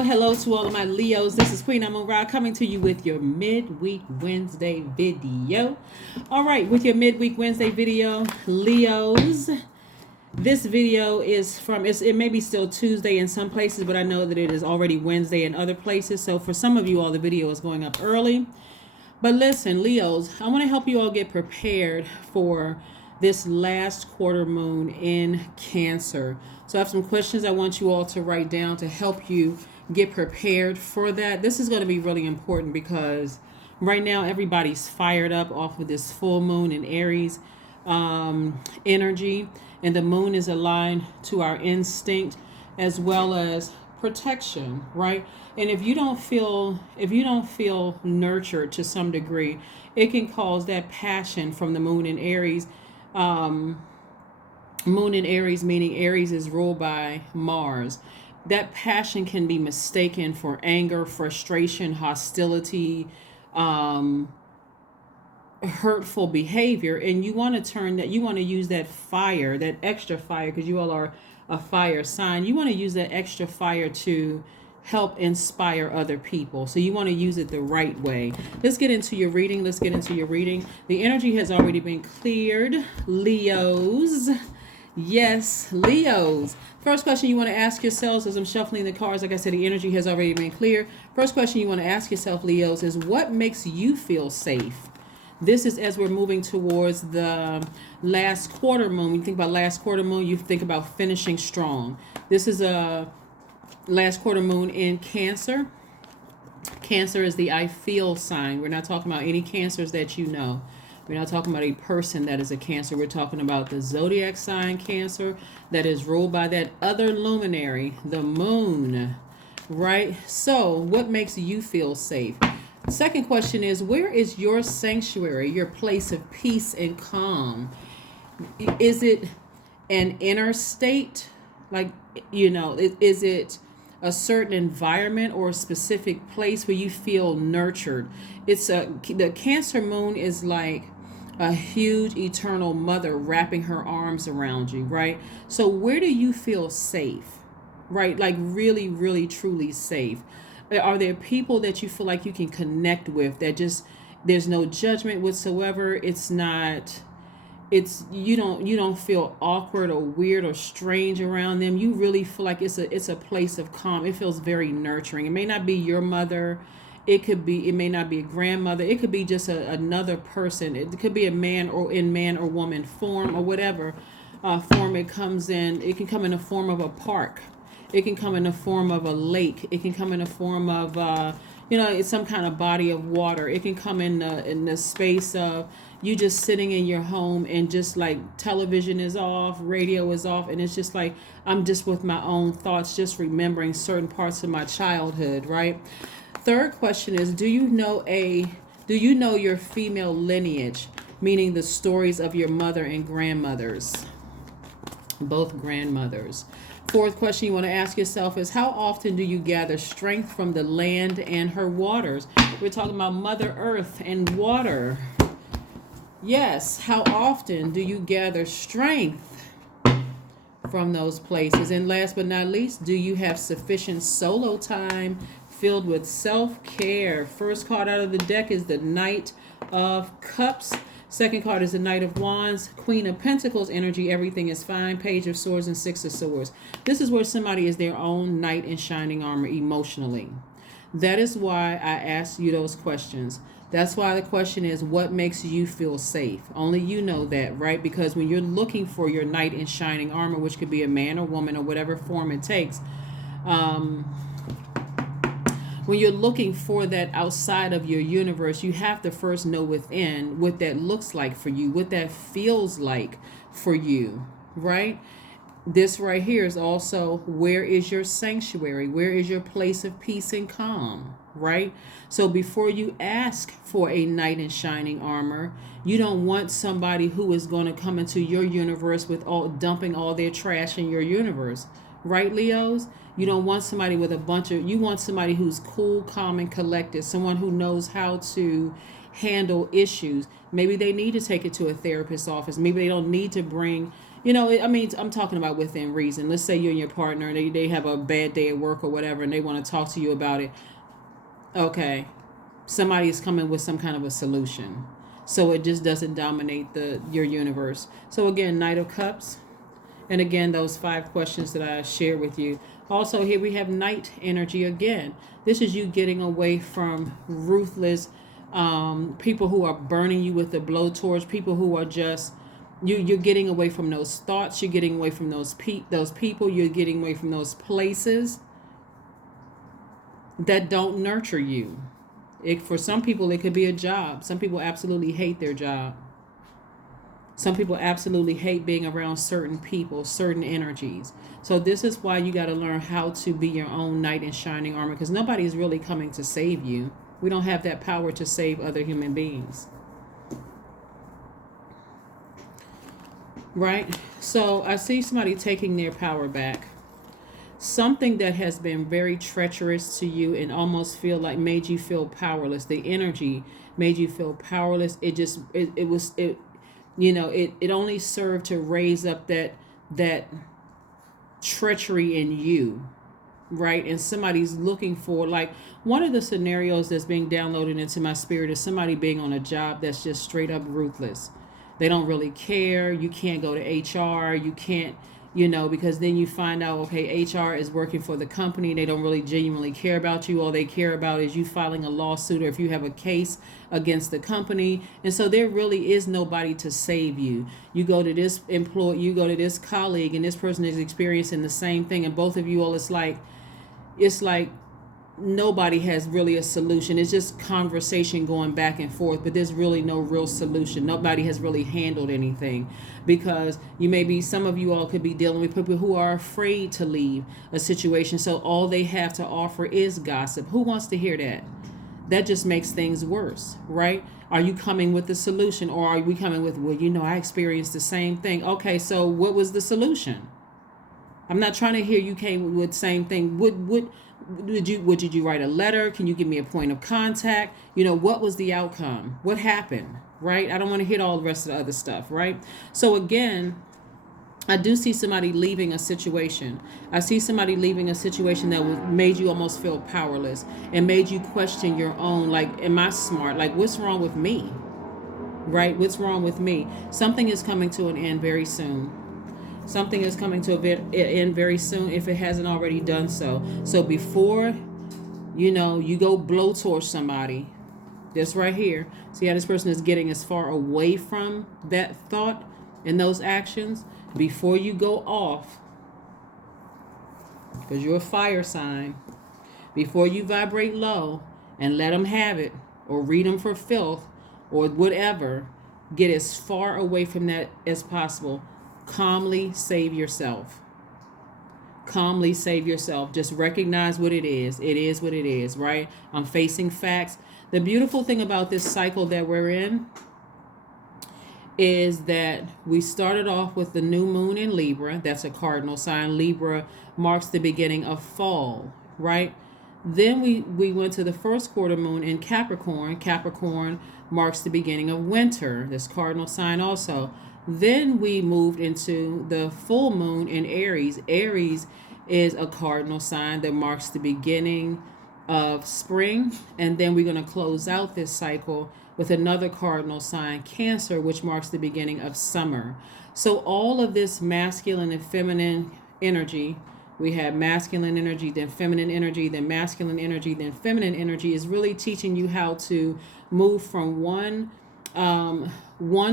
Hello to all of my Leos. This is Queen Amun Ra coming to you with your midweek Wednesday video. All right, with your midweek Wednesday video, Leos. This video is from, it may be still Tuesday in some places, but I know that it is already Wednesday in other places. So for some of you all, the video is going up early. But listen, Leos, I want to help you all get prepared for this last quarter moon in Cancer. So I have some questions I want you all to write down to help you get prepared for that. This is going to be really important because right now everybody's fired up off of this full moon in Aries energy, and the moon is aligned to our instinct as well as protection, right? And if you don't feel nurtured to some degree, it can cause that passion from the moon in Aries. Moon in Aries, meaning Aries is ruled by Mars. That passion can be mistaken for anger, frustration, hostility, hurtful behavior. And you want to turn that, you want to use that fire, that extra fire, because you all are a fire sign. You want to use that extra fire to help inspire other people. So you want to use it the right way. Let's get into your reading. The energy has already been cleared, Leos. Yes, Leos. First question you want to ask yourselves as I'm shuffling the cards, like I said, the energy has already been clear. First question you want to ask yourself, Leos, is what makes you feel safe? This is as we're moving towards the last quarter moon. When you think about last quarter moon, you think about finishing strong. This is a last quarter moon in Cancer. Cancer is the I feel sign. We're not talking about any cancers that you know. We're not talking about a person that is a Cancer. We're talking about the Zodiac sign Cancer that is ruled by that other luminary, the moon, right? So what makes you feel safe? Second question is, where is your sanctuary, your place of peace and calm? Is it an inner state? Like, is it a certain environment or a specific place where you feel nurtured? The Cancer moon is like a huge eternal mother wrapping her arms around you, right? So where do you feel safe, right? Like really, really, truly safe. Are there people that you feel like you can connect with that just, there's no judgment whatsoever? You don't feel awkward or weird or strange around them. You really feel like it's a place of calm. It feels very nurturing. It may not be your mother. It may not be a grandmother. It could be just another person. It could be a man or woman form or whatever form it comes in. It can come in the form of a park. It can come in the form of a lake. It can come in the form of it's some kind of body of water. It can come in the space of you just sitting in your home and just like television is off, radio is off, and it's just like I'm just with my own thoughts, just remembering certain parts of my childhood, right? Third question is, do you know your female lineage, meaning the stories of your mother and grandmothers, both grandmothers? Fourth question you want to ask yourself is, how often do you gather strength from the land and her waters? We're talking about Mother Earth and water. Yes, how often do you gather strength from those places? And last but not least, do you have sufficient solo time filled with self-care? First card out of the deck is the Knight of Cups. Second card is the Knight of Wands, Queen of Pentacles energy, everything is fine, Page of Swords, and Six of Swords. This is where somebody is their own knight in shining armor emotionally. That is why I asked you those questions. That's why the question is, what makes you feel safe? Only you know that, right? Because when you're looking for your knight in shining armor, which could be a man or woman or whatever form it takes, when you're looking for that outside of your universe, you have to first know within what that looks like for you, what that feels like for you, right? This right here is also, where is your sanctuary? Where is your place of peace and calm, right? So before you ask for a knight in shining armor, you don't want somebody who is going to come into your universe with dumping all their trash in your universe, right, Leos? You don't want somebody with you want somebody who's cool, calm, and collected, someone who knows how to handle issues. Maybe they need to take it to a therapist's office. Maybe they don't need to bring I mean, I'm talking about within reason. Let's say you and your partner, they have a bad day at work or whatever, and they want to talk to you about it. Okay, somebody is coming with some kind of a solution, so it just doesn't dominate your universe. So again, Knight of Cups, and again those 5 questions that I shared with you. Also, here we have Knight energy again. This is you getting away from ruthless people who are burning you with the blowtorch, people who are just you're getting away from those thoughts, you're getting away from those people, you're getting away from those places that don't nurture you. For some people, it could be a job. Some people absolutely hate their job. Some people absolutely hate being around certain people, certain energies. So this is why you got to learn how to be your own knight in shining armor, because nobody is really coming to save you. We don't have that power to save other human beings. Right? So I see somebody taking their power back. Something that has been very treacherous to you and almost feel like made you feel powerless. The energy made you feel powerless. It only served to raise up that treachery in you, right? And somebody's looking for, like, one of the scenarios that's being downloaded into my spirit is somebody being on a job that's just straight up ruthless. They don't really care. You can't go to HR. You can't, because then you find out, okay, HR is working for the company. They don't really genuinely care about you. All they care about is you filing a lawsuit or if you have a case against the company. And so there really is nobody to save you. You go to this employee, you go to this colleague, and this person is experiencing the same thing. And both of you all, it's like nobody has really a solution. It's just conversation going back and forth, but there's really no real solution. Nobody has really handled anything, because some of you all could be dealing with people who are afraid to leave a situation. So all they have to offer is gossip. Who wants to hear that? That just makes things worse, right? Are you coming with the solution, or are we coming with, well, I experienced the same thing. Okay, so what was the solution? I'm not trying to hear you came with the same thing. Did you write a letter? Can you give me a point of contact? What was the outcome? What happened? Right? I don't want to hit all the rest of the other stuff, right? So again, I do see somebody leaving a situation. I see somebody leaving a situation that made you almost feel powerless and made you question your own, like, am I smart? Like, what's wrong with me? Right? What's wrong with me? Something is coming to an end very soon. Something is coming to an end very soon, if it hasn't already done so. So before, you go blowtorch somebody, this right here, see how this person is getting as far away from that thought and those actions. Before you go off, because you're a fire sign, before you vibrate low and let them have it, or read them for filth, or whatever, get as far away from that as possible. Calmly save yourself. Calmly save yourself. Just recognize what it is. It is what it is, right? I'm facing facts. The beautiful thing about this cycle that we're in is that we started off with the new moon in Libra. That's a cardinal sign. Libra marks the beginning of fall, right? Then we went to the first quarter moon in Capricorn. Capricorn marks the beginning of winter. This cardinal sign also. Then we moved into the full moon in Aries. Aries is a cardinal sign that marks the beginning of spring. And then we're going to close out this cycle with another cardinal sign, Cancer, which marks the beginning of summer. So all of this masculine and feminine energy, we have masculine energy, then feminine energy, then masculine energy, then feminine energy, is really teaching you how to move from one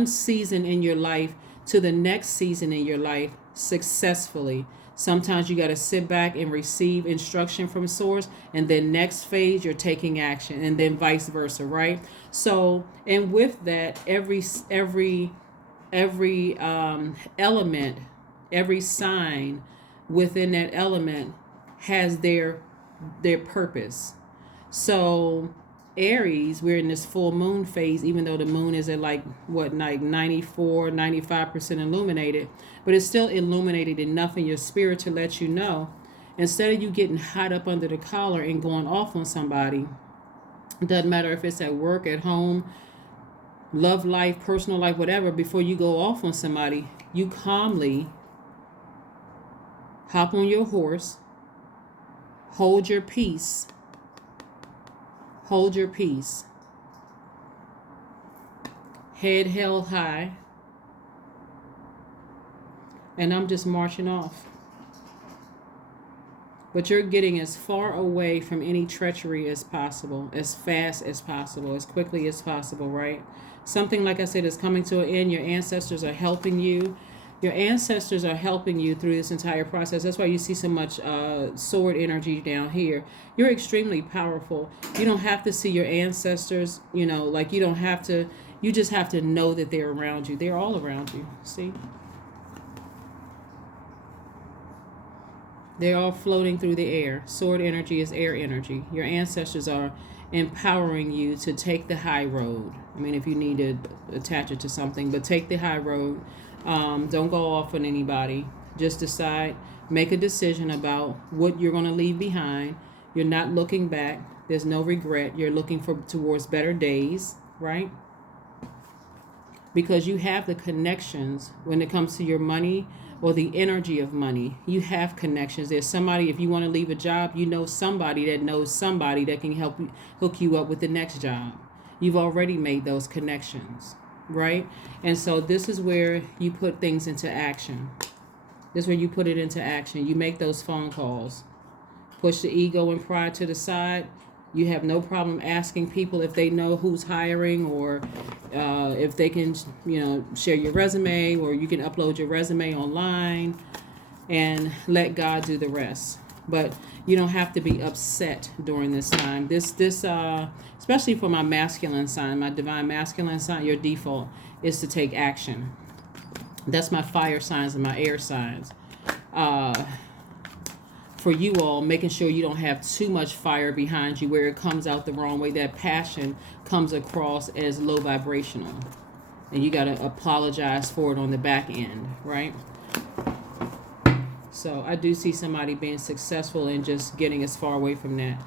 season in your life to the next season in your life successfully. Sometimes you got to sit back and receive instruction from source, and then next phase you're taking action, and then vice versa, right? So, and with that, every element, every sign within that element has their purpose. So Aries, we're in this full moon phase, even though the moon is at like 95% illuminated, but it's still illuminated enough in your spirit to let you know, instead of you getting hot up under the collar and going off on somebody, it doesn't matter if it's at work, at home, love life, personal life, whatever, before you go off on somebody, you calmly hop on your horse, hold your peace, hold your peace, head held high, and I'm just marching off. But you're getting as far away from any treachery as possible, as fast as possible, as quickly as possible, right? Something, like I said, is coming to an end. Your ancestors are helping you. Your ancestors are helping you through this entire process. That's why you see so much sword energy down here. You're extremely powerful. You don't have to see your ancestors, you know, like you don't have to, you just have to know that they're around you. They're all around you, see? They're all floating through the air. Sword energy is air energy. Your ancestors are empowering you to take the high road. I mean, if you need to attach it to something, but take the high road. Don't go off on anybody. Just decide, make a decision about what you're going to leave behind. You're not looking back. There's no regret. You're looking towards better days, right? Because you have the connections when it comes to your money or the energy of money. You have connections. There's somebody, if you want to leave a job, you know somebody that knows somebody that can help you, hook you up with the next job. You've already made those connections, right? And so this is where you put things into action. This is where you put it into action. You make those phone calls. Push the ego and pride to the side. You have no problem asking people if they know who's hiring, or if they can, you know, share your resume, or you can upload your resume online, and let God do the rest. But you don't have to be upset during this time. This especially for my masculine sign, my divine masculine sign, your default is to take action. That's my fire signs and my air signs. For you all, making sure you don't have too much fire behind you where it comes out the wrong way. That passion comes across as low vibrational. And you got to apologize for it on the back end, right? So I do see somebody being successful and just getting as far away from that.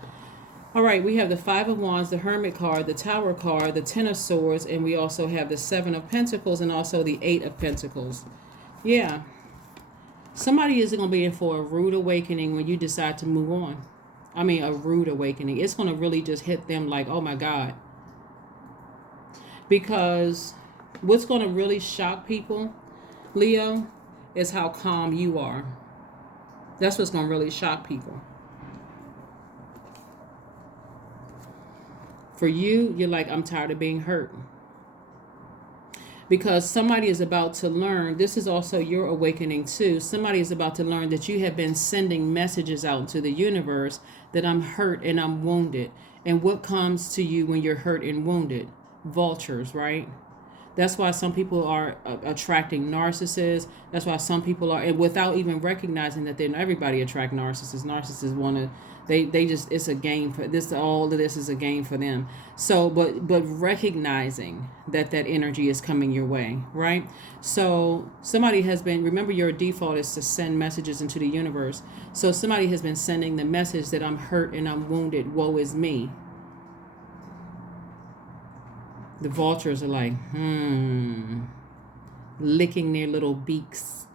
All right, we have the Five of Wands, the Hermit card, the Tower card, the Ten of Swords, and we also have the Seven of Pentacles and also the Eight of Pentacles. Yeah. Somebody is going to be in for a rude awakening when you decide to move on. I mean, a rude awakening. It's going to really just hit them like, oh my God. Because what's going to really shock people, Leo, is how calm you are. That's what's going to really shock people. For you, you're like, I'm tired of being hurt. Because somebody is about to learn, this is also your awakening too. Somebody is about to learn that you have been sending messages out to the universe that I'm hurt and I'm wounded. And what comes to you when you're hurt and wounded? Vultures, right? That's why some people are attracting narcissists. That's why some people are, and without even recognizing that everybody attract narcissists. Narcissists want to, they just, it's a game for this. All of this is a game for them. So, but recognizing that energy is coming your way, right? So somebody has been, remember your default is to send messages into the universe. So somebody has been sending the message that I'm hurt and I'm wounded. Woe is me. The vultures are like, licking their little beaks.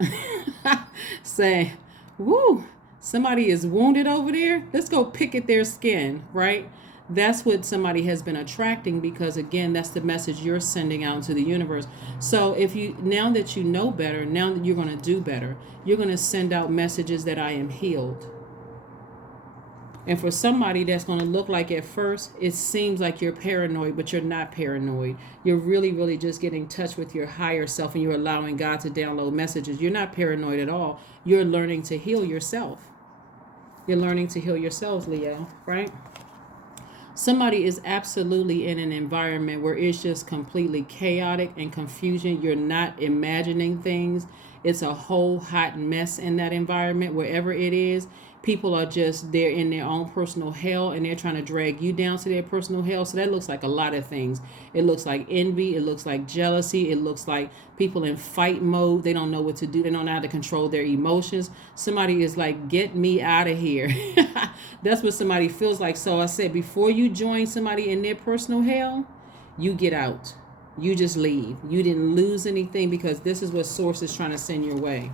Saying, woo, somebody is wounded over there. Let's go pick at their skin, right? That's what somebody has been attracting, because again, that's the message you're sending out into the universe. So if you, now that you know better, now that you're going to do better, you're going to send out messages that I am healed. And for somebody, that's going to look like at first, it seems like you're paranoid, but you're not paranoid. You're really, really just getting in touch with your higher self, and you're allowing God to download messages. You're not paranoid at all. You're learning to heal yourself. You're learning to heal yourselves, Leo, right? Somebody is absolutely in an environment where it's just completely chaotic and confusion. You're not imagining things. It's a whole hot mess in that environment, wherever it is. People are just, they're in their own personal hell, and they're trying to drag you down to their personal hell. So that looks like a lot of things. It looks like envy. It looks like jealousy. It looks like people in fight mode. They don't know what to do. They don't know how to control their emotions. Somebody is like, get me out of here. That's what somebody feels like. So I said, before you join somebody in their personal hell, you get out. You just leave. You didn't lose anything because this is what source is trying to send your way.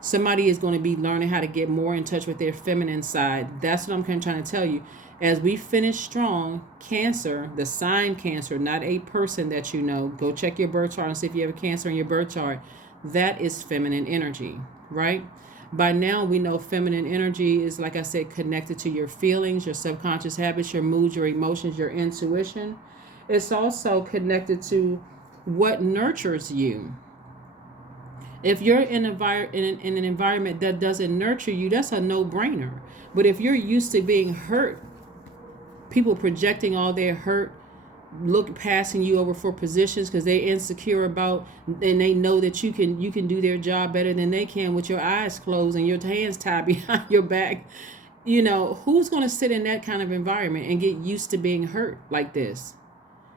Somebody is going to be learning how to get more in touch with their feminine side. That's what I'm trying to tell you. As we finish strong, Cancer, the sign Cancer, not a person that you know. Go check your birth chart and see if you have a Cancer in your birth chart. That is feminine energy, right? By now, we know feminine energy is, like I said, connected to your feelings, your subconscious habits, your moods, your emotions, your intuition. It's also connected to what nurtures you. If you're in an environment that doesn't nurture you, that's a no-brainer. But if you're used to being hurt, people projecting all their hurt, passing you over for positions because they're insecure about, and they know that you can do their job better than they can with your eyes closed and your hands tied behind your back. Who's going to sit in that kind of environment and get used to being hurt like this?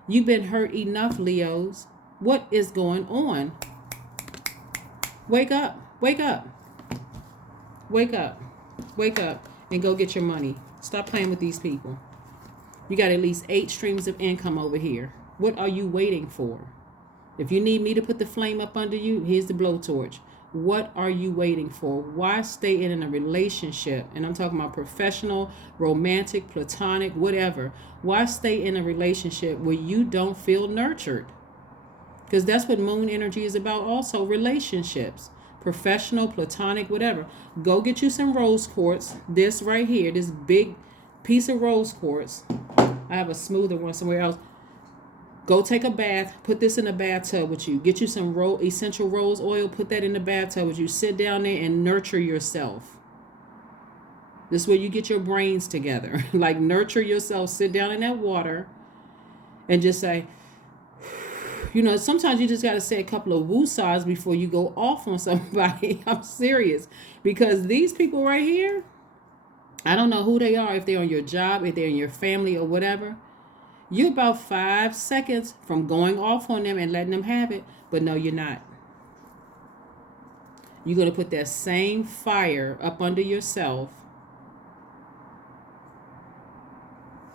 You've been hurt enough, Leos. What is going on? Wake up, wake up, wake up, wake up, and go get your money. Stop playing with these people. You got at least 8 streams of income over here. What are you waiting for? If you need me to put the flame up under you, here's the blowtorch. What are you waiting for? Why stay in a relationship? And I'm talking about professional, romantic, platonic, whatever. Why stay in a relationship where you don't feel nurtured? Because that's what moon energy is about also, relationships. Professional, platonic, whatever. Go get you some rose quartz. This right here, this big piece of rose quartz. I have a smoother one somewhere else. Go take a bath. Put this in a bathtub with you. Get you some essential rose oil. Put that in the bathtub with you. Sit down there and nurture yourself. This is where you get your brains together. Like, nurture yourself. Sit down in that water and just say, sometimes you just got to say a couple of woosahs before you go off on somebody. I'm serious. Because these people right here, I don't know who they are, if they're on your job, if they're in your family or whatever. You're about 5 seconds from going off on them and letting them have it. But no, you're not. You're going to put that same fire up under yourself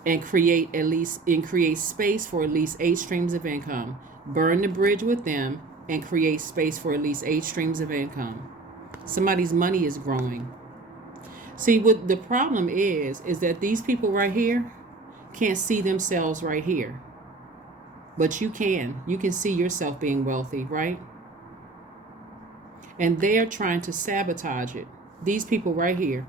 and create space for at least 8 streams of income. Burn the bridge with them and create space for at least 8 streams of income. Somebody's money is growing. See, what the problem is that these people right here can't see themselves right here. But you can. You can see yourself being wealthy, right? And they're trying to sabotage it. These people right here.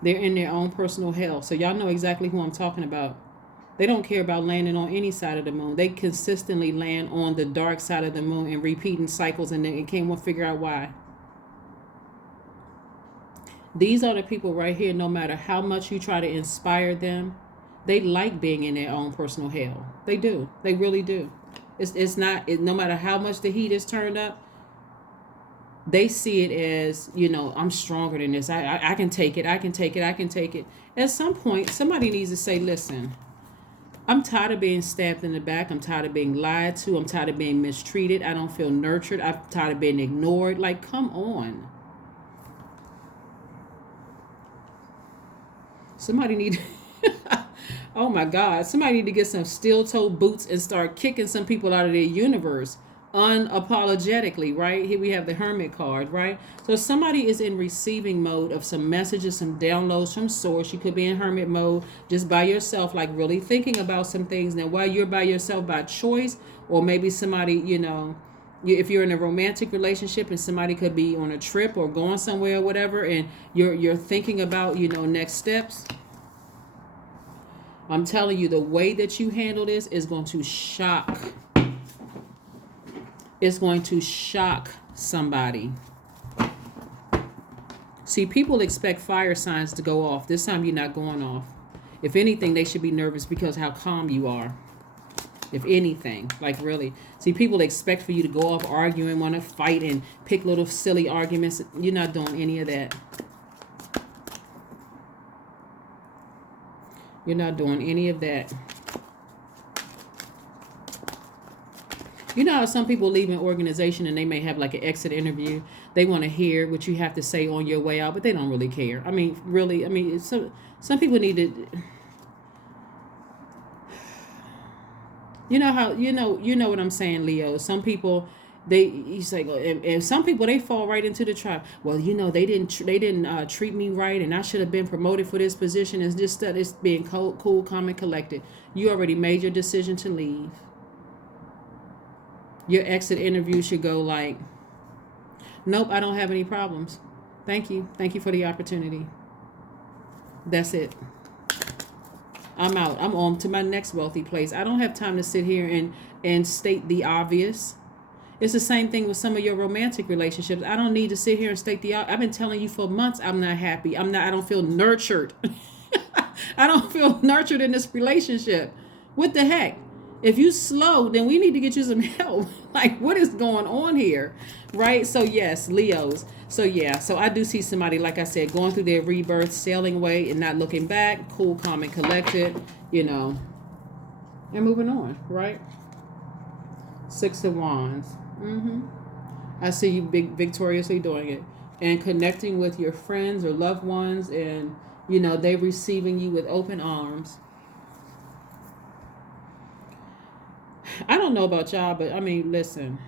They're in their own personal hell. So y'all know exactly who I'm talking about. They don't care about landing on any side of the moon. They consistently land on the dark side of the moon and repeating cycles, and they can't figure out why. These are the people right here, no matter how much you try to inspire them, they like being in their own personal hell. They do. They really do. No matter how much the heat is turned up, they see it as, I'm stronger than this. I can take it. I can take it. I can take it. At some point, somebody needs to say, listen, I'm tired of being stabbed in the back. I'm tired of being lied to. I'm tired of being mistreated. I don't feel nurtured. I'm tired of being ignored. Like, come on. Somebody need oh my God. Somebody need to get some steel-toed boots and start kicking some people out of their universe unapologetically, right? Here we have the Hermit card, right? So somebody is in receiving mode of some messages, some downloads from source. You could be in Hermit mode just by yourself, like really thinking about some things. Now, while you're by yourself by choice, or maybe somebody, if you're in a romantic relationship and somebody could be on a trip or going somewhere or whatever, and you're thinking about, next steps. I'm telling you, the way that you handle this is going to shock. It's going to shock somebody. See, people expect fire signs to go off. This time you're not going off. If anything, they should be nervous because how calm you are. If anything, like really. See, people expect for you to go off arguing, want to fight and pick little silly arguments. You're not doing any of that. You're not doing any of that. You know how some people leave an organization and they may have like an exit interview. They want to hear what you have to say on your way out, but they don't really care. I mean, really, some people need to... You know how you know what I'm saying, Leo. Some people he's like, and some people they fall right into the trap. Well, they didn't treat me right, and I should have been promoted for this position. It's just that it's being cool, calm, and collected. You already made your decision to leave. Your exit interview should go like, nope, I don't have any problems. Thank you for the opportunity. That's it. I'm out. I'm on to my next wealthy place. I don't have time to sit here and state the obvious. It's the same thing with some of your romantic relationships. I don't need to sit here and state the obvious. I've been telling you for months I'm not happy. I don't feel nurtured. I don't feel nurtured in this relationship. What the heck? If you slow, then we need to get you some help. Like, what is going on here? Right? So yes, Leos. So yeah, so I do see somebody, like I said, going through their rebirth, sailing away and not looking back, cool, calm, and collected, and moving on, right? 6 of Wands. I see you victoriously doing it and connecting with your friends or loved ones, and they receiving you with open arms. I don't know about y'all, but I mean, listen.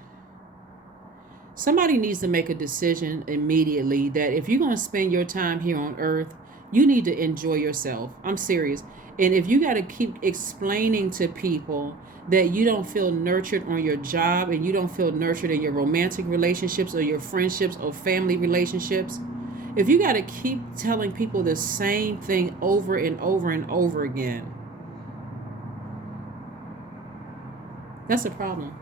Somebody needs to make a decision immediately that if you're going to spend your time here on earth, you need to enjoy yourself. I'm serious. And if you got to keep explaining to people that you don't feel nurtured on your job and you don't feel nurtured in your romantic relationships or your friendships or family relationships, if you got to keep telling people the same thing over and over and over again, that's a problem.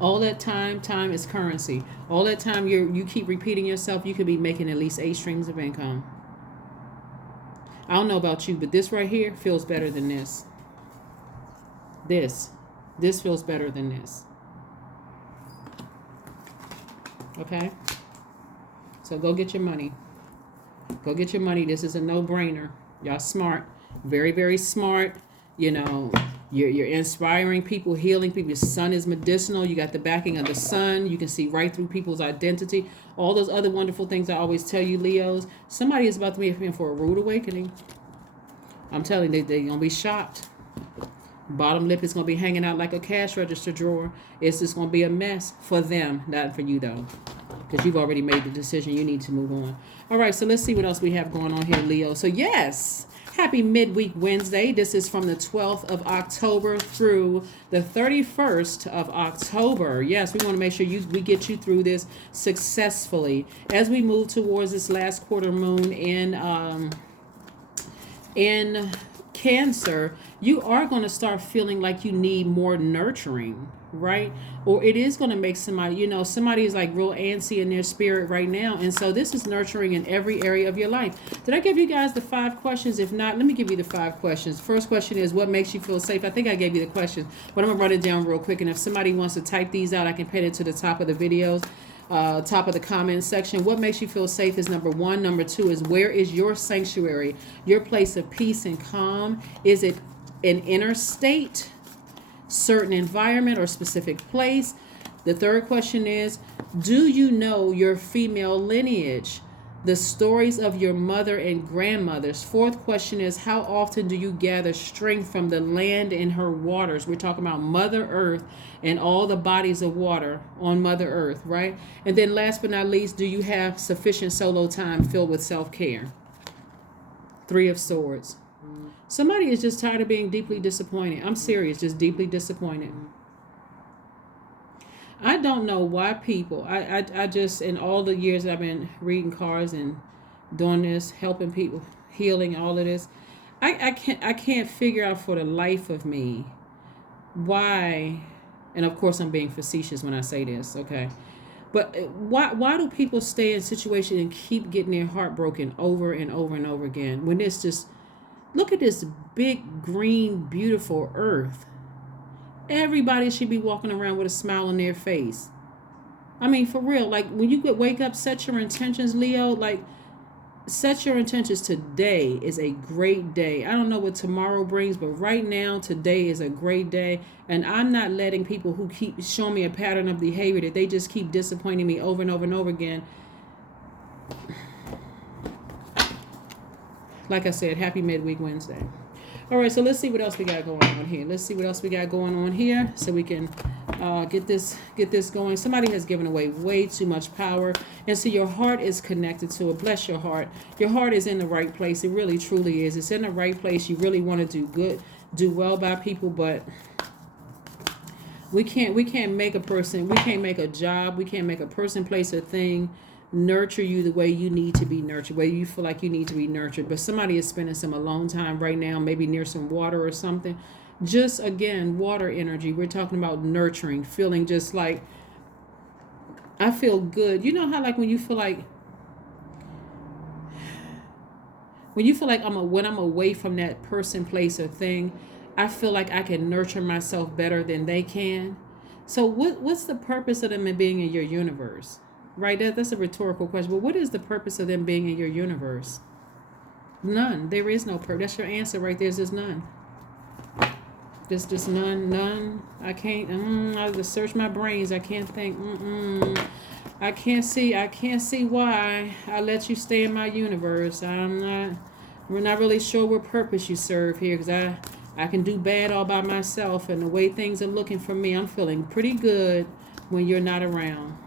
All that time is currency. All that time you keep repeating yourself, you could be making at least 8 streams of income. I don't know about you, but this right here feels better than this. This feels better than this. Okay? So go get your money. Go get your money. This is a no-brainer. Y'all smart. Very, very smart. You're inspiring people, healing people. Your sun is medicinal. You got the backing of the sun. You can see right through people's identity. All those other wonderful things I always tell you, Leos. Somebody is about to be in for a rude awakening. I'm telling you, they're going to be shocked. Bottom lip is going to be hanging out like a cash register drawer. It's just going to be a mess for them, not for you, though. Because you've already made the decision. You need to move on. All right, so let's see what else we have going on here, Leo. So, yes. Happy midweek Wednesday. This is from the 12th of October through the 31st of October. Yes, we want to make sure we get you through this successfully. As we move towards this last quarter moon in Cancer, you are going to start feeling like you need more nurturing, right? Or it is going to make somebody is like real antsy in their spirit right now. And so this is nurturing in every area of your life. Did I give you guys the 5 questions? If not, let me give you the 5 questions. First question is, what makes you feel safe? I think I gave you the questions, but I'm going to run it down real quick. And if somebody wants to type these out, I can pin it to the top of the videos. Top of the comment section. What makes you feel safe is number 1. Number 2 is, where is your sanctuary, your place of peace and calm? Is it an inner state, certain environment, or specific place? The third question is, do you know your female lineage, the stories of your mother and grandmothers? Fourth question is, how often do you gather strength from the land and her waters? We're talking about Mother Earth and all the bodies of water on Mother Earth, right? And then last but not least, do you have sufficient solo time filled with self-care? 3 of Swords. Somebody is just tired of being deeply disappointed. I'm serious, just deeply disappointed. I don't know why people, I just, in all the years I've been reading cards and doing this, helping people, healing, all of this, I can't figure out for the life of me why, and of course I'm being facetious when I say this, okay? But why do people stay in situations and keep getting their heart broken over and over and over again when it's just, look at this big, green, beautiful earth. Everybody should be walking around with a smile on their face. I mean, for real, like when you wake up, set your intentions, Leo, like set your intentions. Today is a great day. I don't know what tomorrow brings, but right now, today is a great day. And I'm not letting people who keep showing me a pattern of behavior that they just keep disappointing me over and over and over again. Like I said, happy midweek Wednesday. All right, so let's see what else we got going on here. Let's see what else we got going on here so we can get this going. Somebody has given away way too much power, and so your heart is connected to it. Bless your heart. Your heart is in the right place. It really, truly is. It's in the right place. You really want to do good, do well by people, but we can't make a person, we can't make a job, we can't make a person, place, or thing nurture you the way you need to be nurtured, the way you feel like you need to be nurtured. But somebody is spending some alone time right now, maybe near some water or something. Just again, water energy. We're talking about nurturing, feeling just like, I feel good. You know how like when you feel like when I'm away from that person, place, or thing, I feel like I can nurture myself better than they can. So what's the purpose of them in being in your universe? Right? That's a rhetorical question. But what is the purpose of them being in your universe? None. There is no purpose. That's your answer right there. There's none. Just none. I can't. I just search my brains. I can't think. I can't see why I let you stay in my universe. We're not really sure what purpose you serve here, because I can do bad all by myself, and the way things are looking for me, I'm feeling pretty good when you're not around.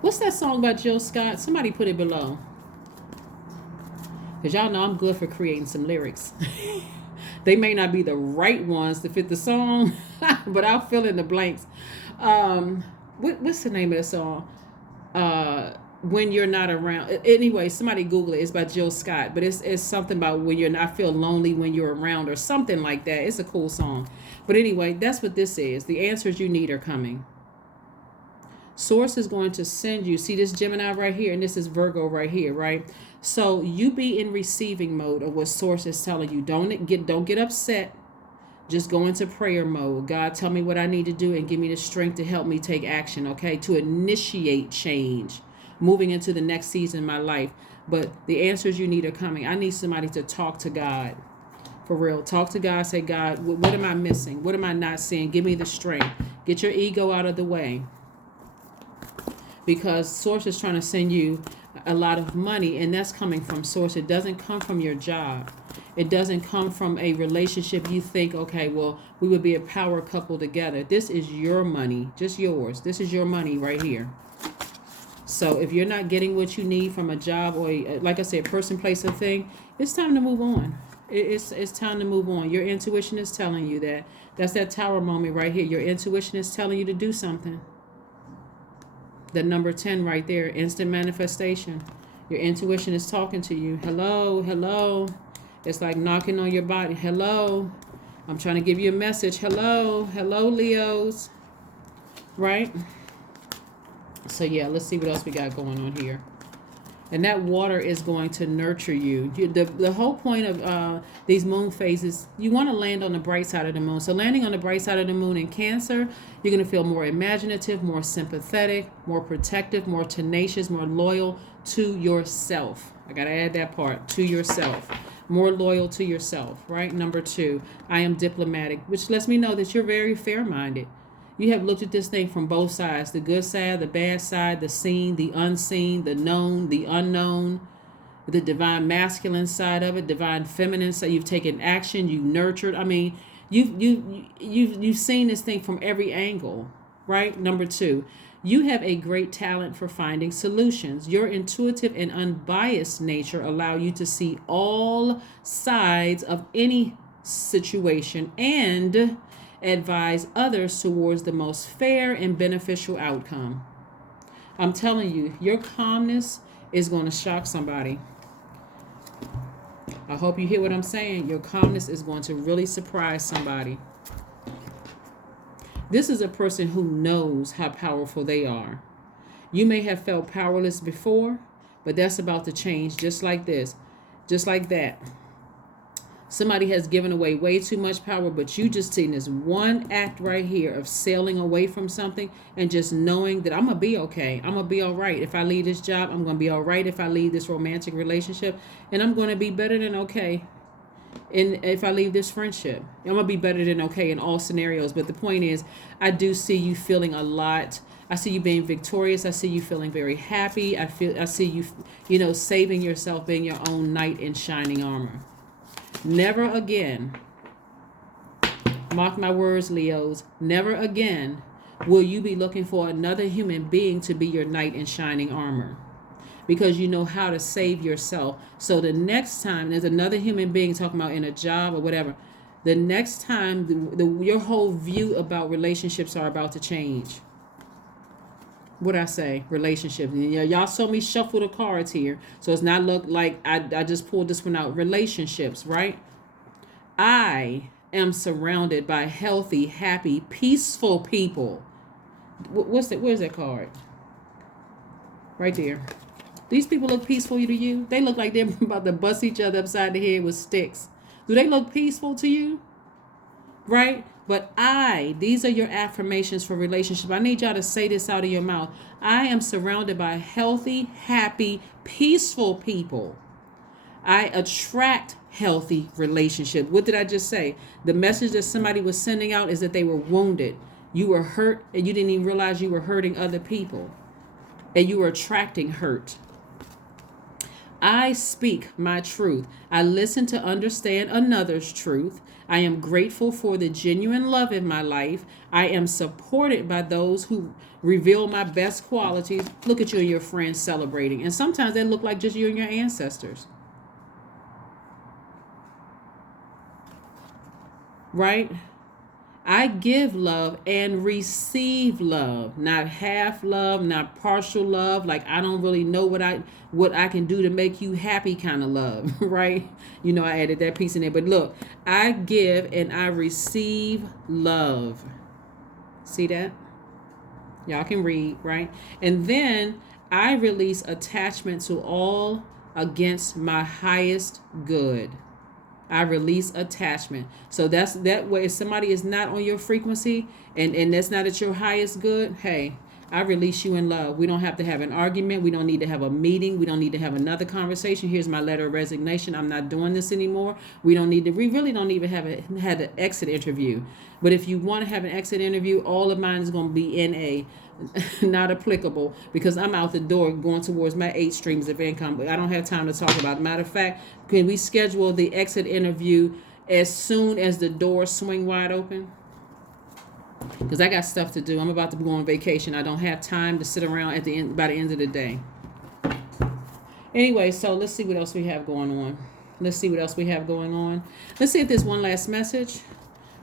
What's that song by Jill Scott? Somebody put it below, because y'all know I'm good for creating some lyrics. They may not be the right ones to fit the song, but I'll fill in the blanks. What's the name of the song? When you're not around. Anyway, somebody Google it. It's by Jill Scott, but it's something about when you're not, I feel lonely when you're around, or something like that. It's a cool song. But anyway, that's what this is. The answers you need are coming. Source is going to send you. See this Gemini right here, and this is Virgo right here, right? So you be in receiving mode of what Source is telling you. Don't get upset. Just go into prayer mode. God, tell me what I need to do and give me the strength to help me take action, okay? To initiate change, moving into the next season of my life. But the answers you need are coming. I need somebody to talk to God. For real. Talk to God. Say, God, what am I missing? What am I not seeing? Give me the strength. Get your ego out of the way. Because Source is trying to send you a lot of money, and that's coming from Source. It doesn't come from your job. It doesn't come from a relationship you think, okay, well, we would be a power couple together. This is your money, just yours. This is your money right here. So if you're not getting what you need from a job, or like I said, person, place, or thing, it's time to move on. It's time to move on. Your intuition is telling you that. That's that Tower moment right here. Your intuition is telling you to do something. The number 10 right there, instant manifestation. Your intuition is talking to you. Hello, hello. It's like knocking on your body. Hello. I'm trying to give you a message. Hello, hello, Leos. Right? So yeah, let's see what else we got going on here. And that water is going to nurture you. The whole point of these moon phases, you want to land on the bright side of the moon. So landing on the bright side of the moon in Cancer, you're going to feel more imaginative, more sympathetic, more protective, more tenacious, more loyal to yourself. I got to add that part, to yourself. More loyal to yourself, right? Number 2, I am diplomatic, which lets me know that you're very fair-minded. You have looked at this thing from both sides, the good side, the bad side, the seen, the unseen, the known, the unknown, the divine masculine side of it, divine feminine side. You've taken action, you've nurtured. I mean, you've seen this thing from every angle, right? Number 2, you have a great talent for finding solutions. Your intuitive and unbiased nature allow you to see all sides of any situation and advise others towards the most fair and beneficial outcome. I'm telling you, your calmness is going to shock somebody. I hope you hear what I'm saying. Your calmness is going to really surprise somebody. This is a person who knows how powerful they are. You may have felt powerless before, but that's about to change just like this, just like that. Somebody has given away way too much power, but you just seen this one act right here of sailing away from something and just knowing that I'm going to be okay. I'm going to be all right. If I leave this job, I'm going to be all right. If I leave this romantic relationship, and I'm going to be better than okay. And if I leave this friendship, I'm going to be better than okay in all scenarios. But the point is, I do see you feeling a lot. I see you being victorious. I see you feeling very happy. I see you, saving yourself, being your own knight in shining armor. Never again, mark my words, Leos, never again will you be looking for another human being to be your knight in shining armor, because you know how to save yourself. So the next time there's another human being talking about in a job or whatever, the next time your whole view about relationships are about to change. What I say, relationships. And y'all saw me shuffle the cards here, so it's not look like I just pulled this one out. Relationships, right? I am surrounded by healthy, happy, peaceful people. What's that? Where's that card? Right there. These people look peaceful to you? They look like they're about to bust each other upside the head with sticks. Do they look peaceful to you? Right? But these are your affirmations for relationship. I need y'all to say this out of your mouth. I am surrounded by healthy, happy, peaceful people. I attract healthy relationship. What did I just say? The message that somebody was sending out is that they were wounded. You were hurt and you didn't even realize you were hurting other people. And you were attracting hurt. I speak my truth. I listen to understand another's truth. I am grateful for the genuine love in my life. I am supported by those who reveal my best qualities. Look at you and your friends celebrating. And sometimes they look like just you and your ancestors. Right? I give love and receive love, not half love, not partial love. Like I don't really know what I can do to make you happy kind of love, right? You know, I added that piece in there. But look, I give and I receive love. See that? Y'all can read, right? And then I release attachment to all against my highest good. I release attachment. So that's that way. If somebody is not on your frequency and that's not at your highest good, hey, I release you in love. We don't have to have an argument. We don't need to have a meeting. We don't need to have another conversation. Here's my letter of resignation. I'm not doing this anymore. We really don't even had an exit interview. But if you want to have an exit interview, all of mine is going to be NA, not applicable, because I'm out the door going towards my 8 streams of income. But I don't have time to talk about it. Matter of fact, can we schedule the exit interview as soon as the doors swing wide open? Because I got stuff to do. I'm about to go on vacation. I don't have time to sit around by the end of the day. Anyway, so let's see what else we have going on. Let's see if there's one last message.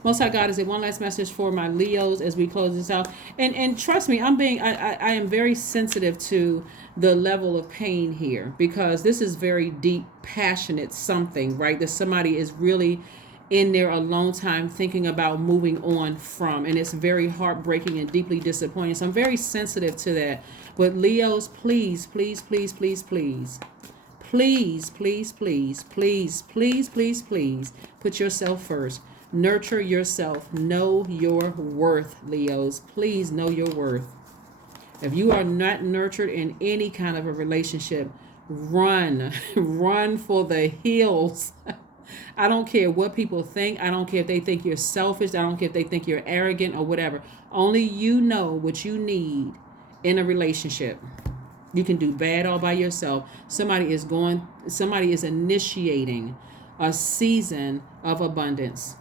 Most High God, is it one last message for my Leos as we close this out? And trust me, I am very sensitive to the level of pain here, because this is very deep, passionate something, right? That somebody is really in there a long time thinking about moving on from, and it's very heartbreaking and deeply disappointing. So I'm very sensitive to that. But Leos, please, please, please, please, please, please, please, please, please, please, please, please, put yourself first. Nurture yourself. Know your worth, Leos. Please know your worth. If you are not nurtured in any kind of a relationship, run for the hills. I don't care what people think. I don't care if they think you're selfish. I don't care if they think you're arrogant or whatever. Only you know what you need in a relationship. You can do bad all by yourself. Somebody is initiating a season of abundance.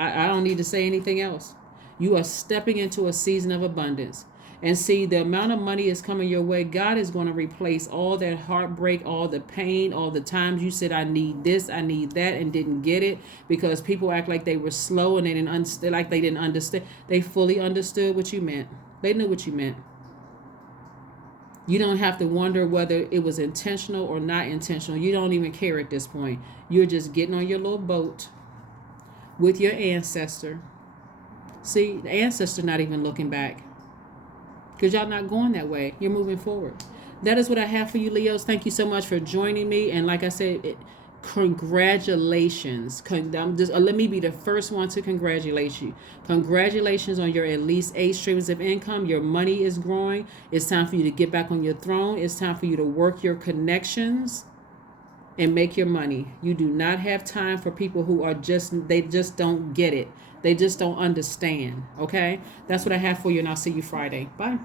I don't need to say anything else. You are stepping into a season of abundance. And see, the amount of money is coming your way. God is going to replace all that heartbreak, all the pain, all the times you said, I need this, I need that, and didn't get it, because people act like they were slow and they didn't understand. They fully understood what you meant. They knew what you meant. You don't have to wonder whether it was intentional or not intentional. You don't even care at this point. You're just getting on your little boat with your ancestor. See, the ancestor not even looking back, because y'all not going that way. You're moving forward. That is what I have for you, Leos. Thank you so much for joining me. And like I said, congratulations. Let me be the first one to congratulate you. Congratulations on your at least 8 streams of income. Your money is growing. It's time for you to get back on your throne. It's time for you to work your connections and make your money. You do not have time for people who are they just don't get it. They just don't understand. Okay? That's what I have for you, and I'll see you Friday. Bye.